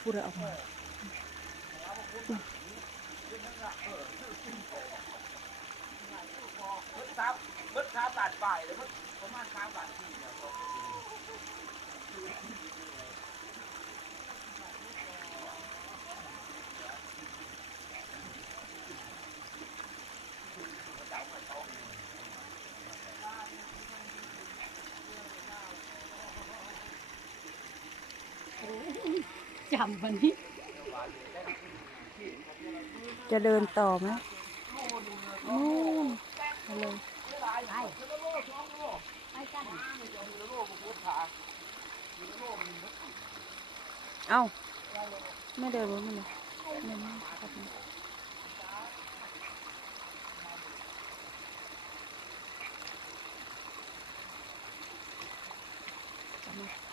พูดอะไรออกมาเบิด3 บาทไปเลยมันประมาณ3 บาทที่เนี่ยจำวันนี้จะเดินต่อไหมนู่นไปเลยไปกันเอ้าไม่เดินรู้มันเลยไม่ครับมา